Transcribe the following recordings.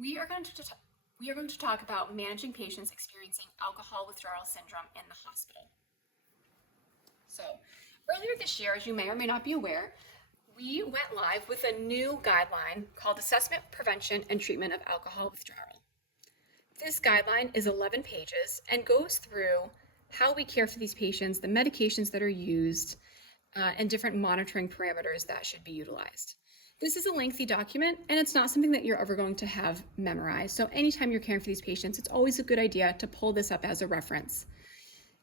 We are going to talk about managing patients experiencing alcohol withdrawal syndrome in the hospital. So, earlier this year, as you may or may not be aware, we went live with a new guideline called Assessment, Prevention, and Treatment of Alcohol Withdrawal. This guideline is 11 pages and goes through how we care for these patients, the medications that are used, and different monitoring parameters that should be utilized. This is a lengthy document, and it's not something that you're ever going to have memorized. So anytime you're caring for these patients, it's always a good idea to pull this up as a reference.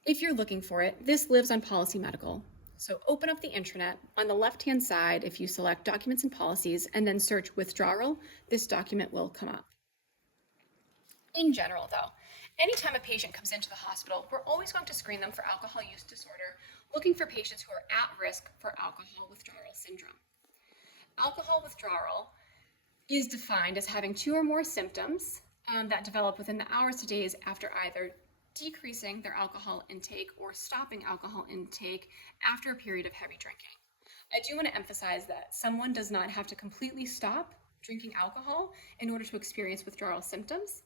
If you're looking for it, this lives on Policy Medical. So open up the intranet. On the left-hand side, if you select Documents and Policies and then search Withdrawal, this document will come up. In general, though, anytime a patient comes into the hospital, we're always going to screen them for alcohol use disorder, looking for patients who are at risk for alcohol withdrawal syndrome. Alcohol withdrawal is defined as having 2 or more symptoms that develop within the hours to days after either decreasing their alcohol intake or stopping alcohol intake after a period of heavy drinking. I do want to emphasize that someone does not have to completely stop drinking alcohol in order to experience withdrawal symptoms.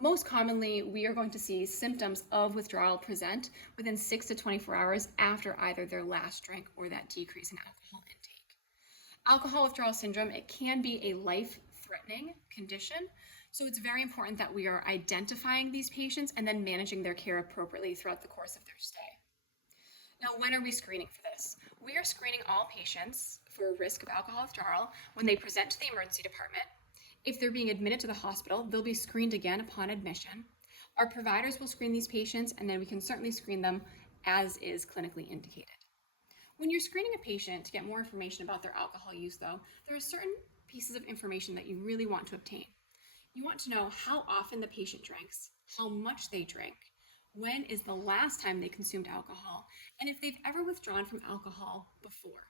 Most commonly, we are going to see symptoms of withdrawal present within 6 to 24 hours after either their last drink or that decrease in alcohol intake. Alcohol withdrawal syndrome, it can be a life-threatening condition, so it's very important that we are identifying these patients and then managing their care appropriately throughout the course of their stay. Now, when are we screening for this? We are screening all patients for risk of alcohol withdrawal when they present to the emergency department. If they're being admitted to the hospital, they'll be screened again upon admission. Our providers will screen these patients, and then we can certainly screen them as is clinically indicated. When you're screening a patient to get more information about their alcohol use, though, there are certain pieces of information that you really want to obtain. You want to know how often the patient drinks, how much they drink, when is the last time they consumed alcohol, and if they've ever withdrawn from alcohol before.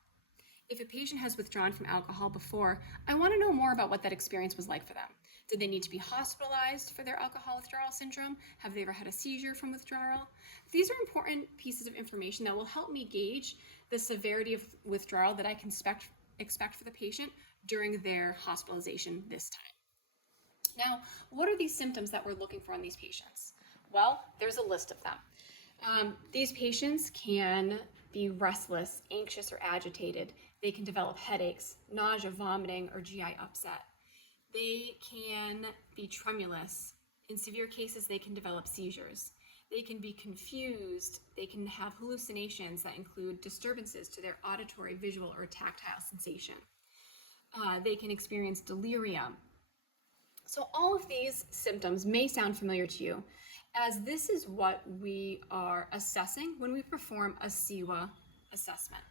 If a patient has withdrawn from alcohol before, I want to know more about what that experience was like for them. Did they need to be hospitalized for their alcohol withdrawal syndrome? Have they ever had a seizure from withdrawal? These are important pieces of information that will help me gauge the severity of withdrawal that I can expect for the patient during their hospitalization this time. Now, what are these symptoms that we're looking for in these patients? Well, there's a list of them. These patients can be restless, anxious, or agitated. They can develop headaches, nausea, vomiting, or GI upset. They can be tremulous. In severe cases, they can develop seizures. They can be confused. They can have hallucinations that include disturbances to their auditory, visual, or tactile sensation. They can experience delirium. So all of these symptoms may sound familiar to you, as this is what we are assessing when we perform a CIWA assessment.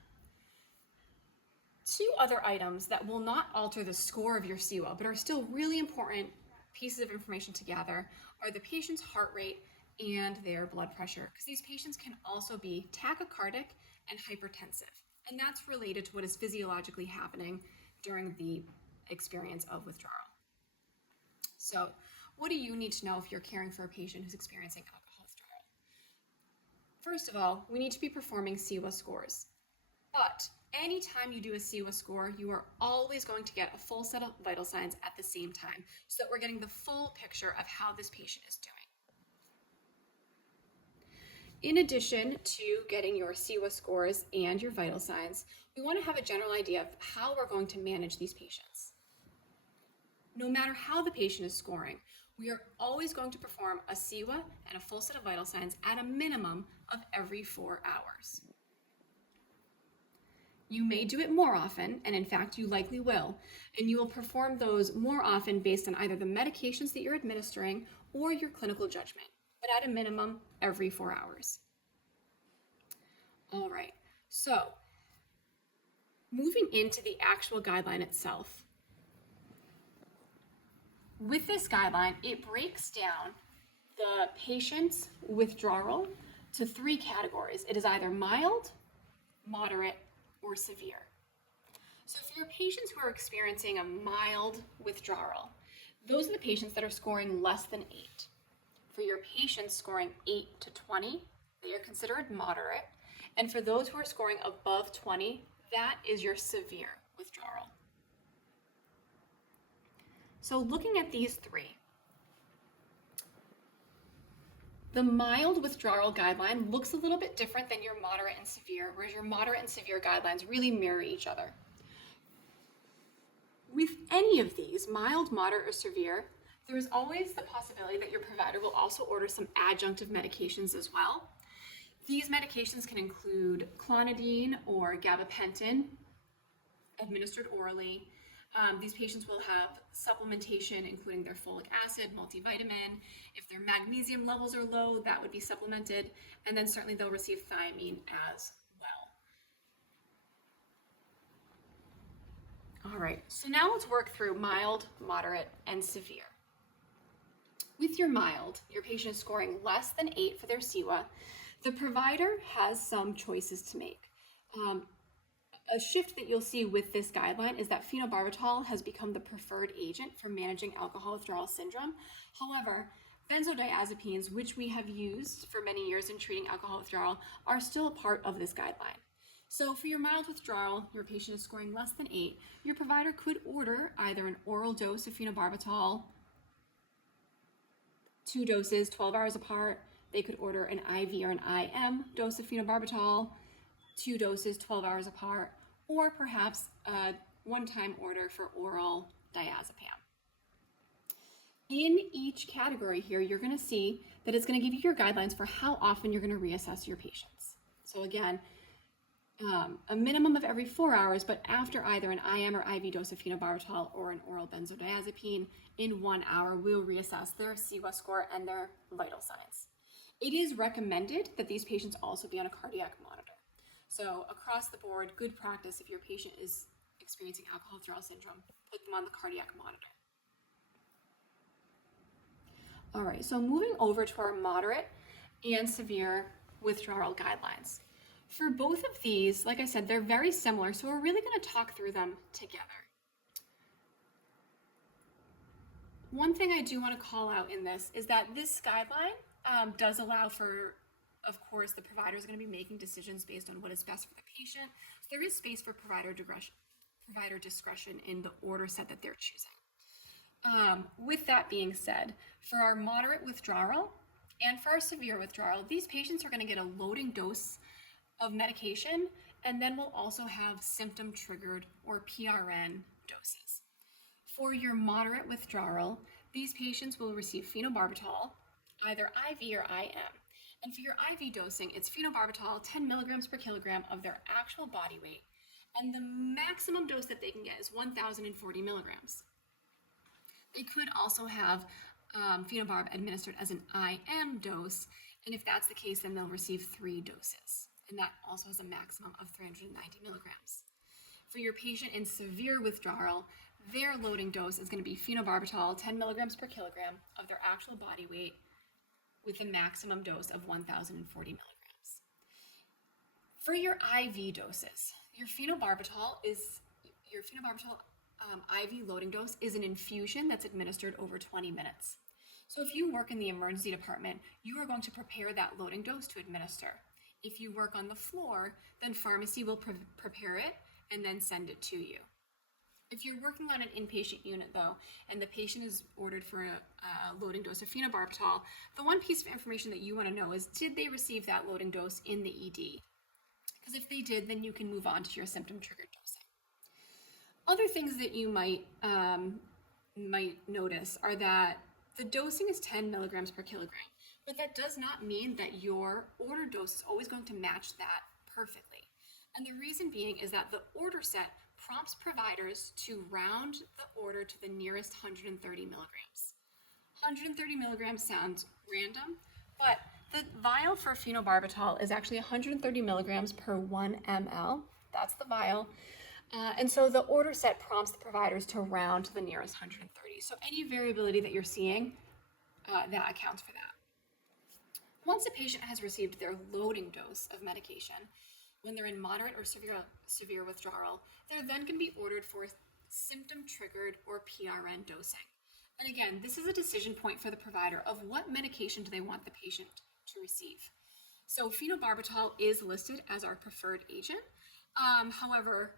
2 other items that will not alter the score of your CIWA, but are still really important pieces of information to gather, are the patient's heart rate and their blood pressure, because these patients can also be tachycardic and hypertensive, and that's related to what is physiologically happening during the experience of withdrawal. So, what do you need to know if you're caring for a patient who's experiencing alcohol withdrawal? First of all, we need to be performing CIWA scores. But anytime you do a CIWA score, you are always going to get a full set of vital signs at the same time, so that we're getting the full picture of how this patient is doing. In addition to getting your CIWA scores and your vital signs, we want to have a general idea of how we're going to manage these patients. No matter how the patient is scoring, we are always going to perform a CIWA and a full set of vital signs at a minimum of every 4 hours. You may do it more often, and in fact, you likely will, and you will perform those more often based on either the medications that you're administering or your clinical judgment, but at a minimum, every 4 hours. All right, so moving into the actual guideline itself. With this guideline, it breaks down the patient's withdrawal to 3 categories. It is either mild, moderate, or severe. So for your patients who are experiencing a mild withdrawal, those are the patients that are scoring less than 8. For your patients scoring 8 to 20, they are considered moderate. And for those who are scoring above 20, that is your severe withdrawal. So looking at these three, the mild withdrawal guideline looks a little bit different than your moderate and severe, whereas your moderate and severe guidelines really mirror each other. With any of these, mild, moderate, or severe, there is always the possibility that your provider will also order some adjunctive medications as well. These medications can include clonidine or gabapentin, administered orally. These patients will have supplementation, including their folic acid, multivitamin. If their magnesium levels are low, that would be supplemented. And then certainly they'll receive thiamine as well. All right, so now let's work through mild, moderate, and severe. With your mild, your patient is scoring less than 8 for their CIWA. The provider has some choices to make. A shift that you'll see with this guideline is that phenobarbital has become the preferred agent for managing alcohol withdrawal syndrome. However, benzodiazepines, which we have used for many years in treating alcohol withdrawal, are still a part of this guideline. So for your mild withdrawal, your patient is scoring less than 8, your provider could order either an oral dose of phenobarbital, 2 doses, 12 hours apart. They could order an IV or an IM dose of phenobarbital, 2 doses, 12 hours apart, or perhaps a one-time order for oral diazepam. In each category here, you're going to see that it's going to give you your guidelines for how often you're going to reassess your patients. So again, a minimum of every 4 hours, but after either an IM or IV dose of phenobarbital or an oral benzodiazepine, in 1 hour, we'll reassess their CIWA score and their vital signs. It is recommended that these patients also be on a cardiac monitor. So across the board, good practice if your patient is experiencing alcohol withdrawal syndrome, put them on the cardiac monitor. All right, so moving over to our moderate and severe withdrawal guidelines. For both of these, like I said, they're very similar, so we're really going to talk through them together. One thing I do want to call out in this is that this guideline does allow for, of course, the provider is going to be making decisions based on what is best for the patient. So there is space for provider discretion in the order set that they're choosing. With that being said, for our moderate withdrawal and for our severe withdrawal, these patients are going to get a loading dose of medication, and then we'll also have symptom-triggered or PRN doses. For your moderate withdrawal, these patients will receive phenobarbital, either IV or IM. And for your IV dosing, it's phenobarbital 10 milligrams per kilogram of their actual body weight, and the maximum dose that they can get is 1,040 milligrams. They could also have phenobarb administered as an IM dose, and if that's the case, then they'll receive 3 doses. And that also has a maximum of 390 milligrams. For your patient in severe withdrawal, their loading dose is going to be phenobarbital 10 milligrams per kilogram of their actual body weight with a maximum dose of 1,040 milligrams. For your IV doses, your phenobarbital IV loading dose is an infusion that's administered over 20 minutes. So if you work in the emergency department, you are going to prepare that loading dose to administer. If you work on the floor, then pharmacy will prepare it and then send it to you. If you're working on an inpatient unit though, and the patient is ordered for a loading dose of phenobarbital, the one piece of information that you want to know is, did they receive that loading dose in the ED? Because if they did, then you can move on to your symptom-triggered dosing. Other things that you might notice are that the dosing is 10 milligrams per kilogram, but that does not mean that your order dose is always going to match that perfectly. And the reason being is that the order set prompts providers to round the order to the nearest 130 milligrams. 130 milligrams sounds random, but the vial for phenobarbital is actually 130 milligrams per 1 ml. That's the vial. And so the order set prompts the providers to round to the nearest 130. So any variability that you're seeing, that accounts for that. Once a patient has received their loading dose of medication, when they're in moderate or severe withdrawal, they're then going to be ordered for symptom-triggered or PRN dosing. And again, this is a decision point for the provider of what medication do they want the patient to receive. So phenobarbital is listed as our preferred agent. However,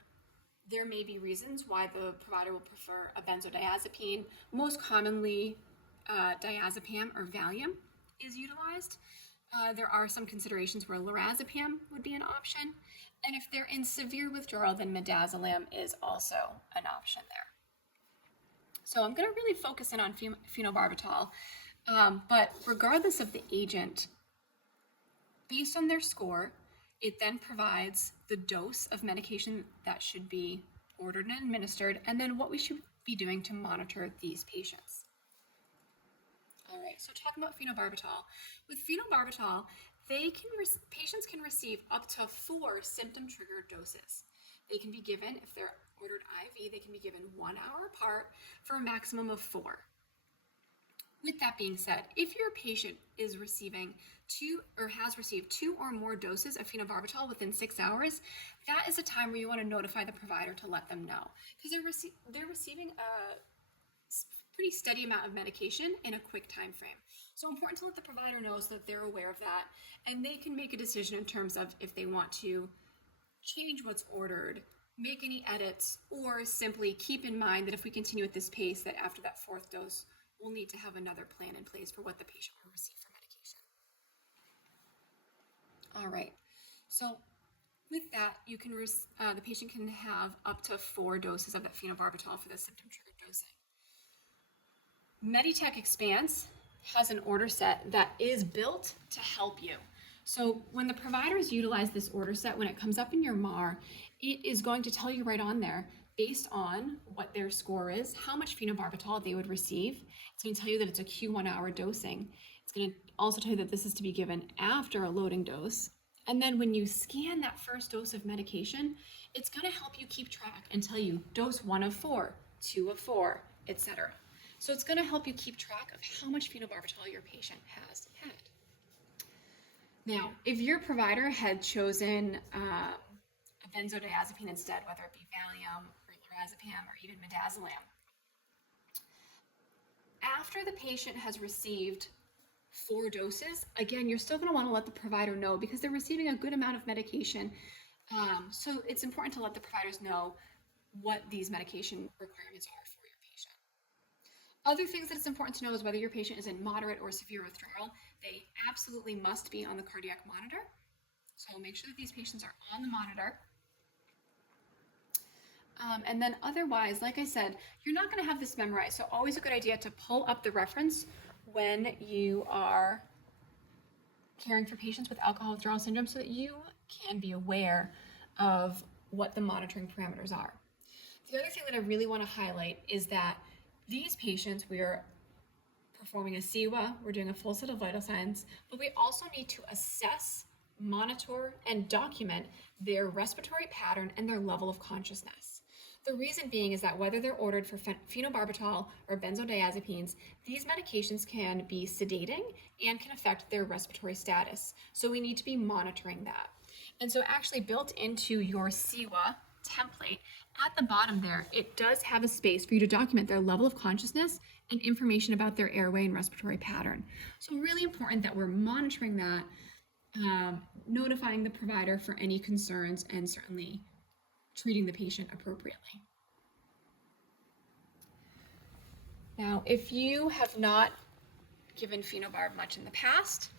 There may be reasons why the provider will prefer a benzodiazepine. Most commonly, diazepam or Valium is utilized. There are some considerations where lorazepam would be an option. And if they're in severe withdrawal, then midazolam is also an option there. So I'm going to really focus in on phenobarbital. But regardless of the agent, based on their score, it then provides the dose of medication that should be ordered and administered, and then what we should be doing to monitor these patients. All right, so talking about phenobarbital. With phenobarbital, patients can receive up to 4 symptom-triggered doses. They can be given, if they're ordered IV, they can be given 1 hour apart for a maximum of 4. With that being said, if your patient is receiving has received 2 or more doses of phenobarbital within 6 hours, that is a time where you want to notify the provider to let them know, because they're receiving a pretty steady amount of medication in a quick time frame. So important to let the provider know so that they're aware of that, and they can make a decision in terms of if they want to change what's ordered, make any edits, or simply keep in mind that if we continue at this pace, that after that 4th dose, we'll need to have another plan in place for what the patient will receive for medication. All right, so with that, you can the patient can have up to 4 doses of that phenobarbital for the symptom-triggered dosing. Meditech Expanse has an order set that is built to help you. So when the providers utilize this order set, when it comes up in your MAR, it is going to tell you right on there, based on what their score is, how much phenobarbital they would receive. It's going to tell you that it's a Q1 hour dosing. It's going to also tell you that this is to be given after a loading dose. And then when you scan that first dose of medication, it's going to help you keep track and tell you dose 1 of 4, 2 of 4, etc. So it's going to help you keep track of how much phenobarbital your patient has had. Now, if your provider had chosen a benzodiazepine instead, whether it be Valium or lorazepam or even midazolam, after the patient has received 4 doses, again, you're still going to want to let the provider know because they're receiving a good amount of medication. So it's important to let the providers know what these medication requirements are for your patient. Other things that it's important to know is whether your patient is in moderate or severe withdrawal. They absolutely must be on the cardiac monitor. So make sure that these patients are on the monitor. And then otherwise, like I said, you're not going to have this memorized. So always a good idea to pull up the reference when you are caring for patients with alcohol withdrawal syndrome so that you can be aware of what the monitoring parameters are. The other thing that I really want to highlight is that these patients, we are performing a CIWA, we're doing a full set of vital signs, but we also need to assess, monitor, and document their respiratory pattern and their level of consciousness. The reason being is that whether they're ordered for phenobarbital or benzodiazepines, these medications can be sedating and can affect their respiratory status. So we need to be monitoring that. And so actually built into your CIWA template, at the bottom there, it does have a space for you to document their level of consciousness and information about their airway and respiratory pattern. So really important that we're monitoring that, notifying the provider for any concerns, and certainly treating the patient appropriately. Now, if you have not given phenobarb much in the past,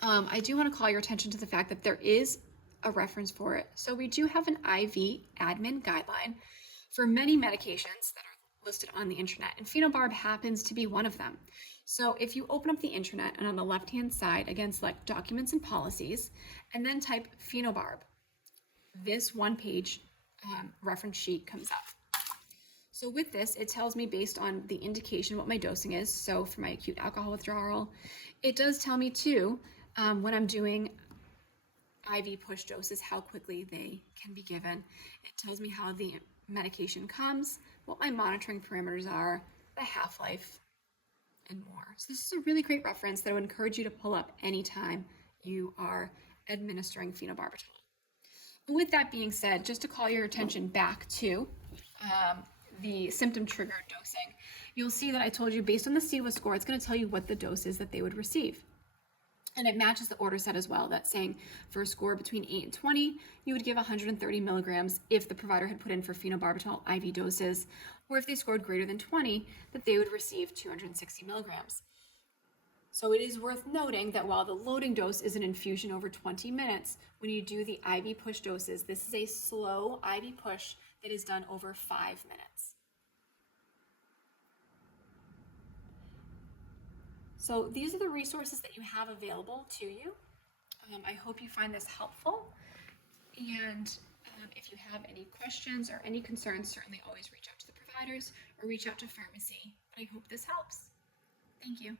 I do want to call your attention to the fact that there is a reference for it. So we do have an IV admin guideline for many medications that are listed on the internet, and phenobarb happens to be one of them. So if you open up the internet and on the left-hand side, again, select Documents and Policies, and then type phenobarb, this one-page reference sheet comes up. So with this, it tells me based on the indication what my dosing is. So for my acute alcohol withdrawal, it does tell me too, when I'm doing IV push doses, how quickly they can be given. It tells me how the medication comes, what my monitoring parameters are, the half-life, and more. So this is a really great reference that I would encourage you to pull up anytime you are administering phenobarbital. And with that being said, just to call your attention back to the symptom-triggered dosing, you'll see that I told you based on the CIWA score, it's going to tell you what the dose is that they would receive. And it matches the order set as well. That's saying for a score between 8 and 20, you would give 130 milligrams if the provider had put in for phenobarbital IV doses, or if they scored greater than 20, that they would receive 260 milligrams. So it is worth noting that while the loading dose is an infusion over 20 minutes, when you do the IV push doses, this is a slow IV push that is done over 5 minutes. So these are the resources that you have available to you. I hope you find this helpful. And if you have any questions or any concerns, certainly always reach out to the providers or reach out to pharmacy. But I hope this helps. Thank you.